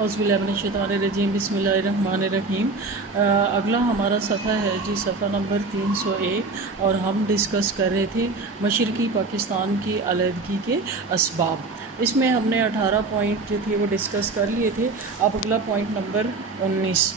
اعوذ باللہ من الشیطان الرجیم، بسم اللہ الرحمن الرحیم۔ اگلا ہمارا صفحہ ہے جی صفحہ نمبر 301، اور ہم ڈسکس کر رہے تھے مشرقی پاکستان کی علیحدگی کے اسباب۔ اس میں ہم نے 18 پوائنٹ جو تھے وہ ڈسکس کر لیے تھے۔ اب اگلا پوائنٹ نمبر 19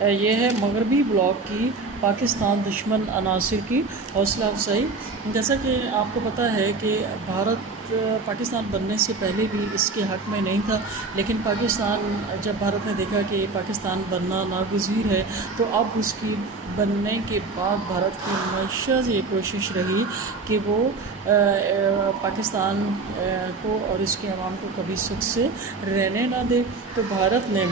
یہ ہے مغربی بلاک کی پاکستان دشمن عناصر کی حوصلہ افزائی۔ جیسا کہ آپ کو پتہ ہے کہ بھارت پاکستان بننے سے پہلے بھی اس کے حق میں نہیں تھا، لیکن پاکستان جب بھارت نے دیکھا کہ پاکستان بننا ناگزیر ہے تو اب اس کی بننے کے بعد بھارت کی ہمیشہ یہ کوشش رہی کہ وہ پاکستان کو اور اس کے عوام کو کبھی سکھ سے رہنے نہ دے۔ تو بھارت نے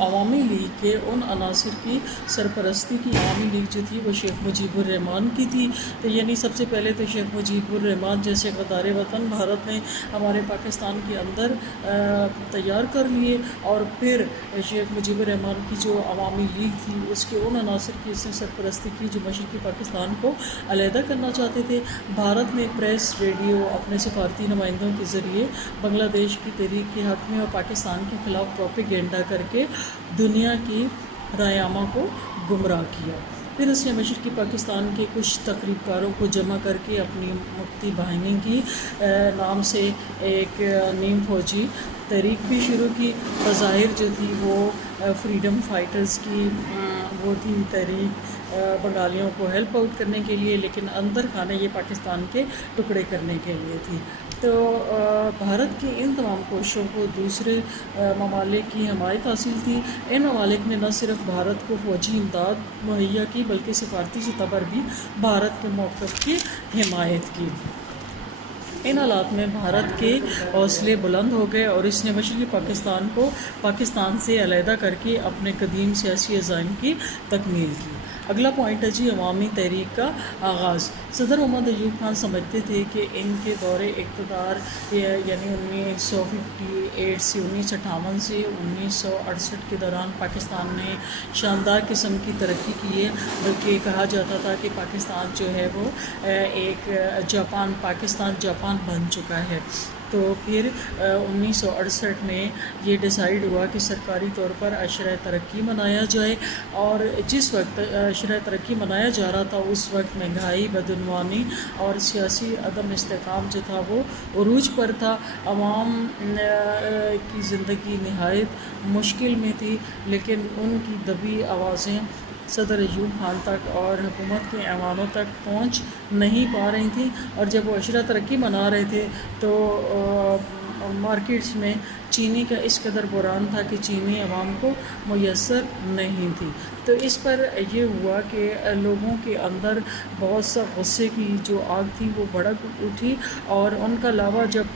عوامی لیگ کے ان عناصر کی سرپرستی کی۔ عوامی لیگ جو تھی وہ شیخ مجیب الرحمان کی تھی، تو یعنی سب سے پہلے تو شیخ مجیب الرحمان جیسے غدار وطن بھارت نے ہمارے پاکستان کے اندر تیار کر لیے، اور پھر شیخ مجیب الرحمان کی جو عوامی لیگ تھی اس کے ان عناصر کی اس نے سرپرستی کی جو مشرقی پاکستان کو علیحدہ کرنا چاہتے تھے۔ بھارت نے پریس، ریڈیو، اپنے سفارتی نمائندوں کے ذریعے بنگلہ دیش کی تحریک کے حق میں اور پاکستان کے خلاف پروپیگنڈا کر کے دنیا کی رائے عامہ کو گمراہ کیا۔ پھر اس نے مشرقی پاکستان کے کچھ تقریب کاروں کو جمع کر کے اپنی مفتی باہنی کی نام سے ایک نیم فوجی تحریک بھی شروع کی۔ بظاہر جو تھی وہ فریڈم فائٹرز کی وہ تھی تحریک، بنگالیوں کو ہیلپ آؤٹ کرنے کے لیے، لیکن اندر خانے یہ پاکستان کے ٹکڑے کرنے کے لیے تھی۔ تو بھارت کی ان تمام کوششوں کو دوسرے ممالک کی حمایت حاصل تھی۔ ان ممالک نے نہ صرف بھارت کو فوجی امداد مہیا کی بلکہ سفارتی سطح پر بھی بھارت کے موقف کی حمایت کی۔ ان حالات میں بھارت کے حوصلے بلند ہو گئے اور اس نے مشرقی پاکستان کو پاکستان سے علیحدہ کر کے اپنے قدیم سیاسی عزائم کی تکمیل کی۔ اگلا پوائنٹ ہے جی عوامی تحریک کا آغاز۔ صدر محمد ایوب خان سمجھتے تھے کہ ان کے دور اقتدار یعنی 1958 سے 1958 سے 1968 کے دوران پاکستان نے شاندار قسم کی ترقی کی ہے، بلکہ کہا جاتا تھا کہ پاکستان جو ہے وہ ایک پاکستان جاپان بن چکا ہے۔ تو پھر 1968 میں یہ ڈیسائیڈ ہوا کہ سرکاری طور پر عشرہ ترقی منایا جائے، اور جس وقت عشرہ ترقی منایا جا رہا تھا اس وقت مہنگائی، بدعنوانی اور سیاسی عدم استحکام جو تھا وہ عروج پر تھا۔ عوام کی زندگی نہایت مشکل میں تھی، لیکن ان کی دبی آوازیں صدر ایوب خان تک اور حکومت کے ایوانوں تک پہنچ نہیں پا رہی تھیں، اور جب وہ عشرہ ترقی منا رہے تھے تو مارکیٹس میں چینی کا اس قدر بحران تھا کہ چینی عوام کو میسر نہیں تھی۔ تو اس پر یہ ہوا کہ لوگوں کے اندر بہت سا غصے کی جو آگ تھی وہ بھڑک اٹھی، اور ان کا لاوا جب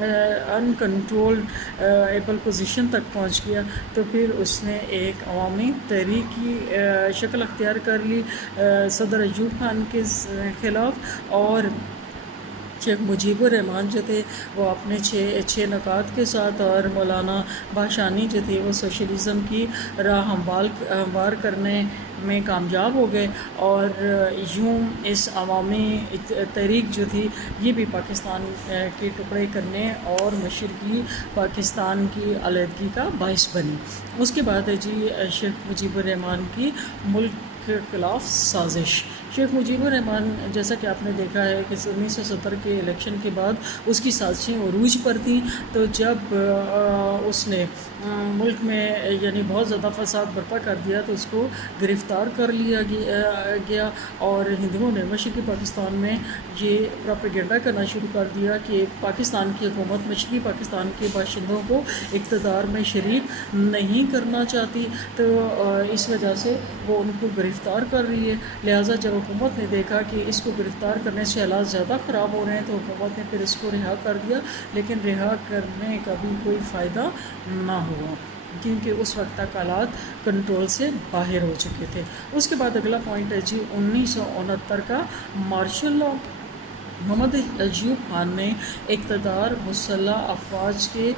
ان کنٹرولڈ ایبل پوزیشن تک پہنچ گیا تو پھر اس نے ایک عوامی تحریک کی شکل اختیار کر لی صدر ایوب خان کے خلاف، اور شیخ مجیب الرحمان جو تھے وہ اپنے چھ نکات کے ساتھ، اور مولانا بھاشانی جو تھے وہ سوشلزم کی راہ ہموار کرنے میں کامیاب ہو گئے، اور یوں اس عوامی تحریک جو تھی یہ بھی پاکستان کے ٹکڑے کرنے اور مشرقی پاکستان کی علیحدگی کا باعث بنی۔ اس کے بعد ہے جی شیخ مجیب الرحمان کی ملک کے خلاف سازش۔ شیخ مجیب الرحمان جیسا کہ آپ نے دیکھا ہے کہ 1970 کے الیکشن کے بعد اس کی سازشیں عروج پر تھیں، تو جب اس نے ملک میں یعنی بہت زیادہ فساد برپا کر دیا تو اس کو گرفتار کر لیا گیا، اور ہندوؤں نے مشرقی پاکستان میں یہ پروپیگنڈا کرنا شروع کر دیا کہ پاکستان کی حکومت مشرقی پاکستان کے باشندوں کو اقتدار میں شریک نہیں کرنا چاہتی، تو اس وجہ سے وہ ان کو گرفتار کر رہی ہے۔ لہٰذا جب حکومت نے دیکھا کہ اس کو گرفتار کرنے سے حالات زیادہ خراب ہو رہے ہیں تو حکومت نے پھر اس کو رہا کر دیا، لیکن رہا کرنے کا بھی کوئی فائدہ نہ ہوا کیونکہ اس وقت تک حالات کنٹرول سے باہر ہو چکے تھے۔ اس کے بعد اگلا پوائنٹ ہے جی 1969 کا مارشل لاء۔ محمد ایوب خان نے اقتدار مسلح افواج کے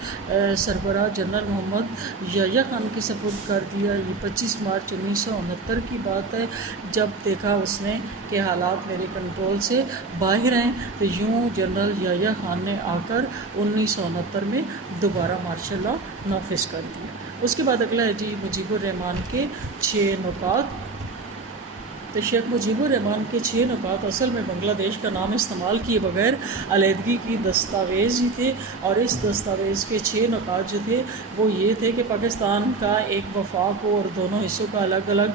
سربراہ جنرل محمد یحییٰ خان کے سپرد کر دیا۔ یہ 25 مارچ 1969 کی بات ہے، جب دیکھا اس نے کہ حالات میرے کنٹرول سے باہر ہیں، تو یوں جنرل یحییٰ خان نے آ کر 1969 میں دوبارہ مارشل لاء نافذ کر دیا۔ اس کے بعد اگلا ہے جی مجیب الرحمان کے 6 نکات۔ تو شیخ مجیب الرحمان کے 6 نکات اصل میں بنگلہ دیش کا نام استعمال کیے بغیر علیحدگی کی دستاویز ہی تھے، اور اس دستاویز کے 6 نکات جو تھے وہ یہ تھے کہ پاکستان کا ایک وفاق ہو اور دونوں حصوں کا الگ الگ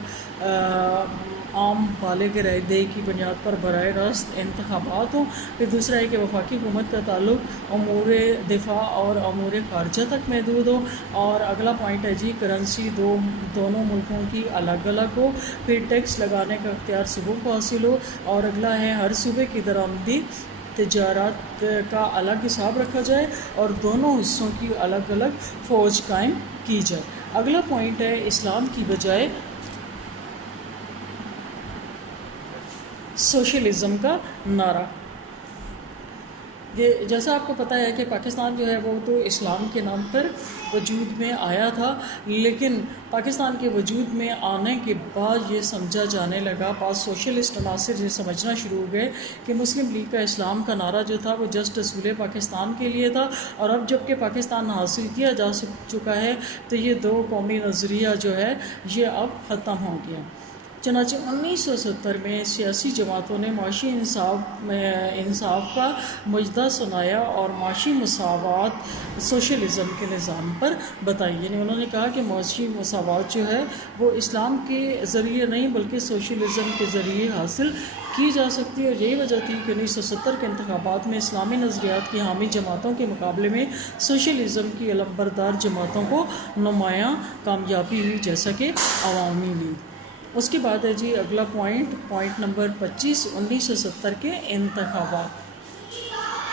عام بالغ رائے دہی کی بنیاد پر براہ راست انتخابات ہوں۔ پھر دوسرا ہے کہ وفاقی حکومت کا تعلق امور دفاع اور امور خارجہ تک محدود ہو، اور اگلا پوائنٹ ہے جی کرنسی دونوں ملکوں کی الگ الگ ہو۔ پھر ٹیکس لگانے کا اختیار صوبوں کو حاصل ہو، اور اگلا ہے ہر صوبے کی درآمدی تجارت کا الگ حساب رکھا جائے اور دونوں حصوں کی الگ الگ فوج قائم کی جائے۔ اگلا پوائنٹ ہے اسلام کی بجائے سوشلزم کا نعرہ۔ یہ جیسا آپ کو پتہ ہے کہ پاکستان جو ہے وہ تو اسلام کے نام پر وجود میں آیا تھا، لیکن پاکستان کے وجود میں آنے کے بعد یہ سمجھا جانے لگا، بعض سوشلسٹ عناصر یہ سمجھنا شروع ہو گئے کہ مسلم لیگ کا اسلام کا نعرہ جو تھا وہ جسٹ اصول پاکستان کے لیے تھا، اور اب جب کہ پاکستان حاصل کیا جا چکا ہے تو یہ 2 قومی نظریہ جو ہے یہ اب ختم ہو گیا۔ چنانچہ 1970 میں سیاسی جماعتوں نے معاشی انصاف کا مجدہ سنایا اور معاشی مساوات سوشلزم کے نظام پر بتائی، یعنی انہوں نے کہا کہ معاشی مساوات جو ہے وہ اسلام کے ذریعے نہیں بلکہ سوشلزم کے ذریعے حاصل کی جا سکتی ہے، اور یہی وجہ تھی کہ 1970 کے انتخابات میں اسلامی نظریات کی حامی جماعتوں کے مقابلے میں سوشلزم کی علمبردار جماعتوں کو نمایاں کامیابی ہوئی، جیسا کہ عوامی لیگ۔ اس کے بعد ہے جی اگلا پوائنٹ نمبر 25 1970 کے انتخابات۔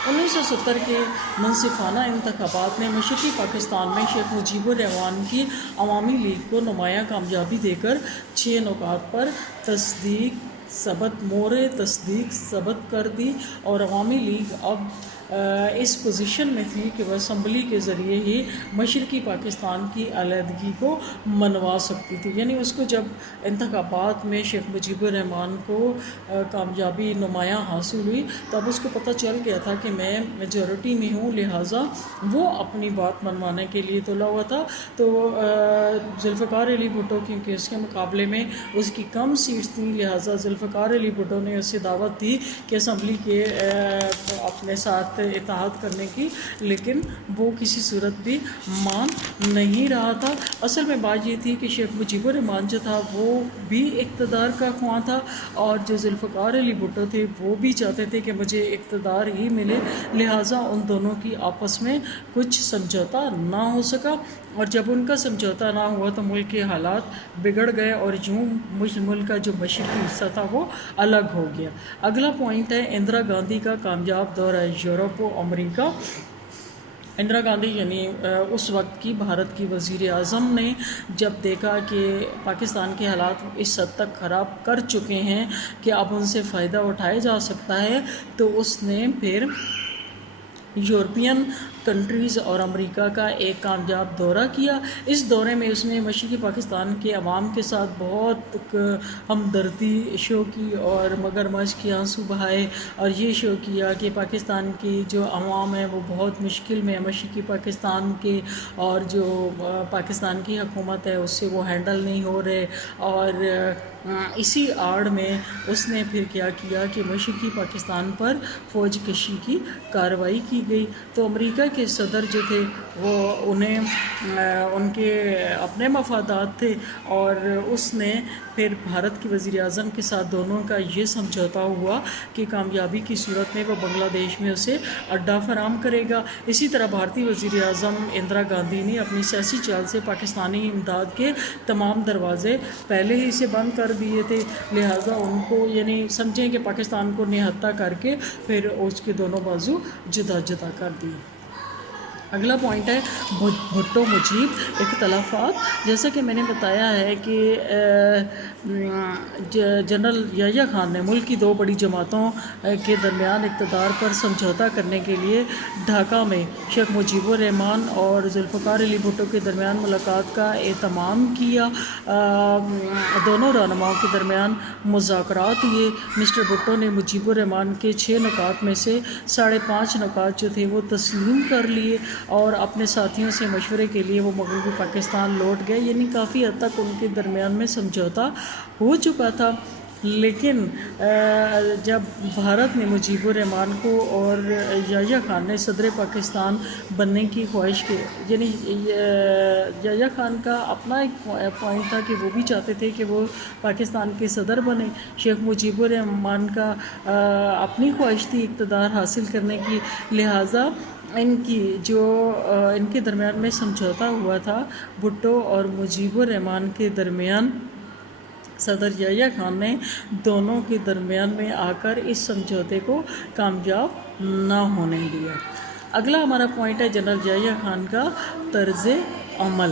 1970 کے منصفانہ انتخابات نے مشرقی پاکستان میں شیخ مجیب الرحمان کی عوامی لیگ کو نمایاں کامیابی دے کر 6 نکات پر مورِ تصدیق ثبت کر دی، اور عوامی لیگ اب اس پوزیشن میں تھی کہ وہ اسمبلی کے ذریعے ہی مشرقی پاکستان کی علیحدگی کو منوا سکتی تھی، یعنی اس کو جب انتخابات میں شیخ مجیب الرحمان کو کامیابی نمایاں حاصل ہوئی تب اس کو پتہ چل گیا تھا کہ میں میجورٹی میں ہوں، لہٰذا وہ اپنی بات منوانے کے لیے تلا ہوا تھا۔ تو ذوالفقار علی بھٹو کیونکہ اس کے مقابلے میں اس کی کم سیٹس تھیں، لہٰذا ذوالفقار علی بھٹو نے اسے دعوت دی کہ اسمبلی کے اپنے ساتھ اتحاد کرنے کی، لیکن وہ کسی صورت بھی مان نہیں رہا تھا۔ اصل میں بات یہ تھی کہ شیخ مجیب الرحمان جو تھا وہ بھی اقتدار کا خواہاں تھا، اور جو ذوالفقار علی بھٹو تھے وہ بھی چاہتے تھے کہ مجھے اقتدار ہی ملے، لہٰذا ان دونوں کی آپس میں کچھ سمجھوتا نہ ہو سکا، اور جب ان کا سمجھوتا نہ ہوا تو ملک کے حالات بگڑ گئے، اور یوں ملک کا جو مشرقی حصہ تھا وہ الگ ہو گیا۔ اگلا پوائنٹ ہے اندرا گاندھی کا کامیاب دورہ یورپ و امریکہ۔ اندرا گاندھی یعنی اس وقت کی بھارت کی وزیر اعظم نے جب دیکھا کہ پاکستان کے حالات اس حد تک خراب کر چکے ہیں کہ اب ان سے فائدہ اٹھایا جا سکتا ہے، تو اس نے پھر یورپین کنٹریز اور امریکہ کا ایک کامیاب دورہ کیا۔ اس دورے میں اس نے مشرقی پاکستان کے عوام کے ساتھ بہت ہمدردی شو کی اور مگرمچھ کے آنسو بہائے، اور یہ شو کیا کہ پاکستان کی جو عوام ہے وہ بہت مشکل میں ہے مشرقی پاکستان کے، اور جو پاکستان کی حکومت ہے اس سے وہ ہینڈل نہیں ہو رہے، اور اسی آڑ میں اس نے پھر کیا کیا کہ مشرقی پاکستان پر فوج کشی کی کارروائی کی گئی۔ تو امریکہ کے صدر جو تھے وہ ان کے اپنے مفادات تھے، اور اس نے پھر بھارت کی وزیر اعظم کے ساتھ دونوں کا یہ سمجھوتا ہوا کہ کامیابی کی صورت میں وہ بنگلہ دیش میں اسے اڈا فراہم کرے گا۔ اسی طرح بھارتی وزیر اعظم اندرا گاندھی نے اپنی سیاسی چال سے پاکستانی امداد کے تمام دروازے پہلے ہی سے بند کر دیے تھے، لہٰذا ان کو یعنی سمجھیں کہ پاکستان کو نہتہ کر کے پھر اس کے دونوں بازو جدا جدا کر دیے۔ اگلا پوائنٹ ہے بھٹو مجیب اختلافات۔ جیسا کہ میں نے بتایا ہے کہ جنرل یحییٰ خان نے ملک کی 2 بڑی جماعتوں کے درمیان اقتدار پر سمجھوتہ کرنے کے لیے ڈھاکہ میں شیخ مجیب الرحمان اور ذوالفقار علی بھٹو کے درمیان ملاقات کا اہتمام کیا۔ دونوں رہنماؤں کے درمیان مذاکرات ہوئے۔ مسٹر بھٹو نے مجیب الرحمان کے 6 نکات میں سے 5.5 نکات جو تھے وہ تسلیم کر لیے اور اپنے ساتھیوں سے مشورے کے لیے وہ مغربی پاکستان لوٹ گئے، یعنی کافی حد تک ان کے درمیان میں سمجھوتہ ہو چکا تھا۔ لیکن جب بھارت نے مجیب الرحمان کو اور یحییٰ خان نے صدر پاکستان بننے کی خواہش کی، یعنی یحییٰ خان کا اپنا ایک پوائنٹ تھا کہ وہ بھی چاہتے تھے کہ وہ پاکستان کے صدر بنے، شیخ مجیب الرحمان کا اپنی خواہش تھی اقتدار حاصل کرنے کی، لہٰذا ان کے درمیان میں سمجھوتہ ہوا تھا بھٹو اور مجیب الرحمان کے درمیان۔ صدر یحییٰ خان نے دونوں کے درمیان میں آ کر اس سمجھوتے کو کامیاب نہ ہونے دیا۔ اگلا ہمارا پوائنٹ ہے جنرل یحییٰ خان کا طرز عمل۔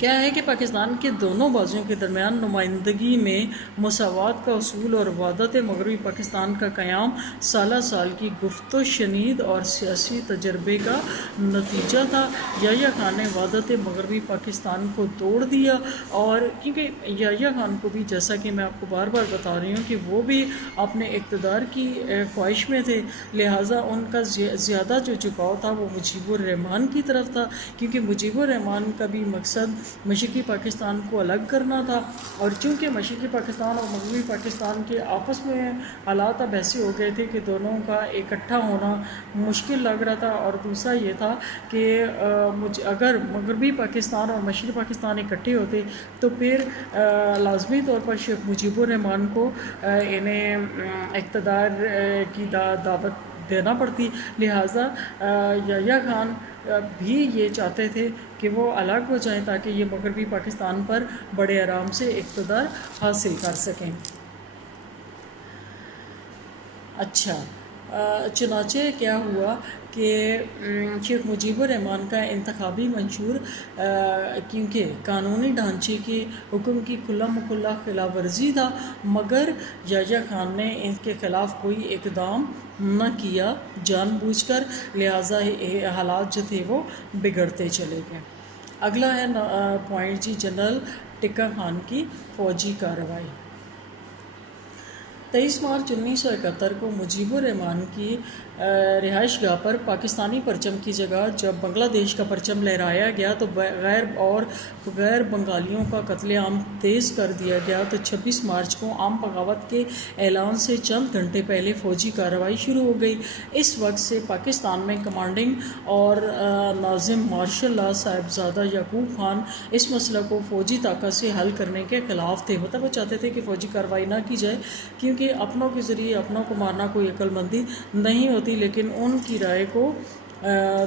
کیا ہے کہ پاکستان کے دونوں بازوؤں کے درمیان نمائندگی میں مساوات کا اصول اور وحدت مغربی پاکستان کا قیام سالہ سال کی گفت و شنید اور سیاسی تجربے کا نتیجہ تھا۔ یحییٰ خان نے وحدت مغربی پاکستان کو توڑ دیا، اور کیونکہ یحییٰ خان کو بھی، جیسا کہ میں آپ کو بار بار بتا رہی ہوں، کہ وہ بھی اپنے اقتدار کی خواہش میں تھے، لہٰذا ان کا زیادہ جو جھکاؤ تھا وہ مجیب الرحمان کی طرف تھا، کیونکہ مجیب الرحمان کا بھی مقصد مشرقی پاکستان کو الگ کرنا تھا، اور چونکہ مشرقی پاکستان اور مغربی پاکستان کے آپس میں حالات اب ایسے ہو گئے تھے کہ دونوں کا اکٹھا ہونا مشکل لگ رہا تھا، اور دوسرا یہ تھا کہ اگر مغربی پاکستان اور مشرقی پاکستان اکٹھے ہوتے تو پھر لازمی طور پر شیخ مجیب الرحمان کو انہیں اقتدار کی دعوت دینا پڑتی، لہٰذا یحییٰ خان بھی یہ چاہتے تھے کہ وہ الگ ہو جائیں تاکہ یہ مغربی پاکستان پر بڑے آرام سے اقتدار حاصل کر سکیں۔ اچھا، چنانچہ کیا ہوا کہ شیخ مجیب الرحمان کا انتخابی منشور کیونکہ قانونی ڈھانچے کے حکم کی کھلم کھلا خلاف ورزی تھا، مگر یحییٰ خان نے ان کے خلاف کوئی اقدام نہ کیا جان بوجھ کر، لہٰذا حالات جو تھے وہ بگڑتے چلے گئے۔ اگلا ہے پوائنٹ جی جنرل ٹکا خان کی فوجی کارروائی۔ 23 مارچ 1971 کو مجیب الرحمان کی رہائش گاہ پر پاکستانی پرچم کی جگہ جب بنگلہ دیش کا پرچم لہرایا گیا تو غیر بنگالیوں کا قتل عام تیز کر دیا گیا، تو 26 مارچ کو عام بغاوت کے اعلان سے چند گھنٹے پہلے فوجی کارروائی شروع ہو گئی۔ اس وقت سے پاکستان میں کمانڈنگ اور ناظم مارشل لا صاحبزادہ یعقوب خان اس مسئلہ کو فوجی طاقت سے حل کرنے کے خلاف تھے، مطلب وہ چاہتے تھے کہ فوجی کارروائی نہ کی جائے، کیونکہ اپنوں کے ذریعے اپنوں کو مارنا کوئی عقل مندی نہیں ہوتی، لیکن ان کی رائے کو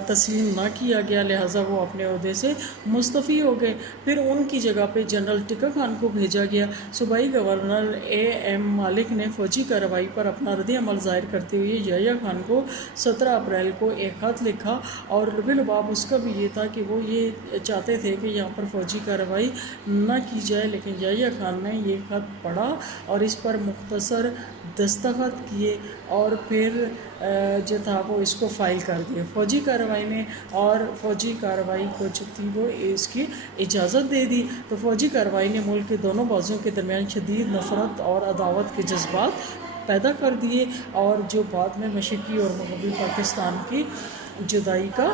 تسلیم نہ کیا گیا، لہٰذا وہ اپنے عہدے سے مستعفی ہو گئے۔ پھر ان کی جگہ پہ جنرل ٹکا خان کو بھیجا گیا۔ صوبائی گورنر ایم مالک نے فوجی کارروائی پر اپنا رد عمل ظاہر کرتے ہوئے یحییٰ خان کو 17 اپریل کو ایک خط لکھا، اور لباب اس کا بھی یہ تھا کہ وہ یہ چاہتے تھے کہ یہاں پر فوجی کارروائی نہ کی جائے، لیکن یحییٰ خان نے یہ خط پڑھا اور اس پر مختصر دستخط کیے، اور پھر جو تھا وہ اس کو فائل کر دیا فوجی کارروائی میں، اور فوجی کارروائی کو جو تھی وہ اس کی اجازت دے دی۔ تو فوجی کارروائی نے ملک کے دونوں بازوؤں کے درمیان شدید نفرت اور عداوت کے جذبات پیدا کر دیے، اور جو بعد میں مشرقی اور مغربی پاکستان کی جدائی کا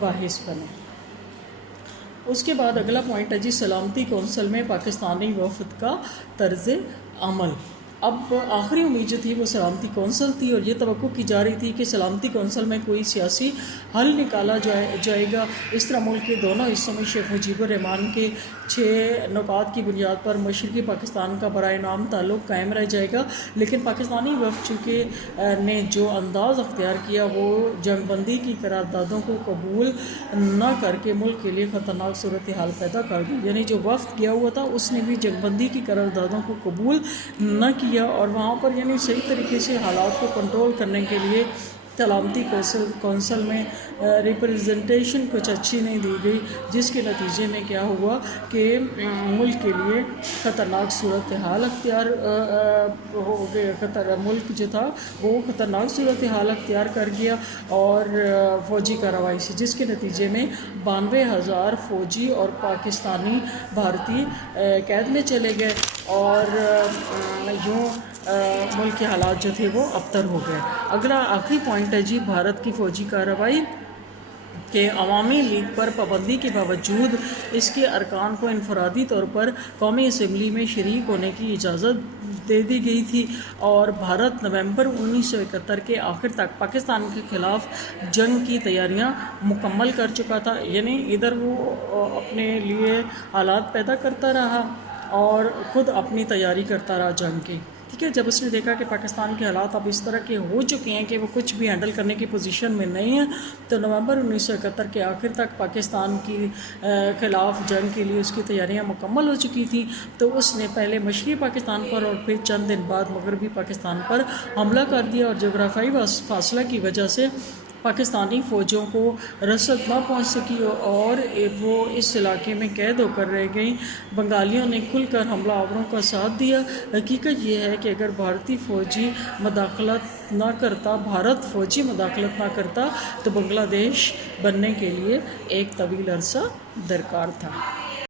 باعث بنے۔ اس کے بعد اگلا پوائنٹ ہے جی سلامتی کونسل میں پاکستانی وفد کا طرز عمل۔ اب آخری امید جو تھی وہ سلامتی کونسل تھی، اور یہ توقع کی جا رہی تھی کہ سلامتی کونسل میں کوئی سیاسی حل نکالا جائے گا۔ اس طرح ملک کے دونوں حصوں میں شیخ مجیب الرحمان کے 6 نکات کی بنیاد پر مشرقی پاکستان کا برائے نام تعلق قائم رہ جائے گا، لیکن پاکستانی وفد چونکہ نے جو انداز اختیار کیا وہ جنگ بندی کی قراردادوں کو قبول نہ کر کے ملک کے لیے خطرناک صورتحال پیدا کر دی، یعنی جو وفد گیا ہوا تھا اس نے بھی جنگ بندی کی قراردادوں کو قبول نہ کیا، اور وہاں پر یعنی صحیح طریقے سے حالات کو کنٹرول کرنے کے لیے سلامتی کونسل میں ریپرزنٹیشن کچھ اچھی نہیں دی گئی، جس کے نتیجے میں کیا ہوا کہ ملک کے لیے خطرناک صورتحال اختیار ہو گیا، ملک جو تھا وہ خطرناک صورتحال اختیار کر گیا اور فوجی کارروائی سے، جس کے نتیجے میں 92,000 فوجی اور پاکستانی بھارتی قید میں چلے گئے اور یوں ملک کے حالات جو تھے وہ ابتر ہو گئے۔ اگلا آخری پوائنٹ ہے جی بھارت کی فوجی کارروائی کہ عوامی لیگ پر پابندی کے باوجود اس کے ارکان کو انفرادی طور پر قومی اسمبلی میں شریک ہونے کی اجازت دے دی گئی تھی، اور بھارت نومبر 1971 کے آخر تک پاکستان کے خلاف جنگ کی تیاریاں مکمل کر چکا تھا، یعنی ادھر وہ اپنے لیے حالات پیدا کرتا رہا اور خود اپنی تیاری کرتا رہا جنگ کی، ٹھیک ہے۔ جب اس نے دیکھا کہ پاکستان کے حالات اب اس طرح کے ہو چکے ہیں کہ وہ کچھ بھی ہینڈل کرنے کی پوزیشن میں نہیں ہیں، تو نومبر 1971 کے آخر تک پاکستان کی خلاف جنگ کے لیے اس کی تیاریاں مکمل ہو چکی تھیں، تو اس نے پہلے مشرقی پاکستان پر اور پھر چند دن بعد مغربی پاکستان پر حملہ کر دیا، اور جغرافیائی فاصلہ کی وجہ سے پاکستانی فوجوں کو رسد نہ پہنچ سکی اور وہ اس علاقے میں قید ہو کر رہ گئیں۔ بنگالیوں نے کھل کر حملہ آوروں کا ساتھ دیا۔ حقیقت یہ ہے کہ اگر بھارت فوجی مداخلت نہ کرتا تو بنگلہ دیش بننے کے لیے ایک طویل عرصہ درکار تھا۔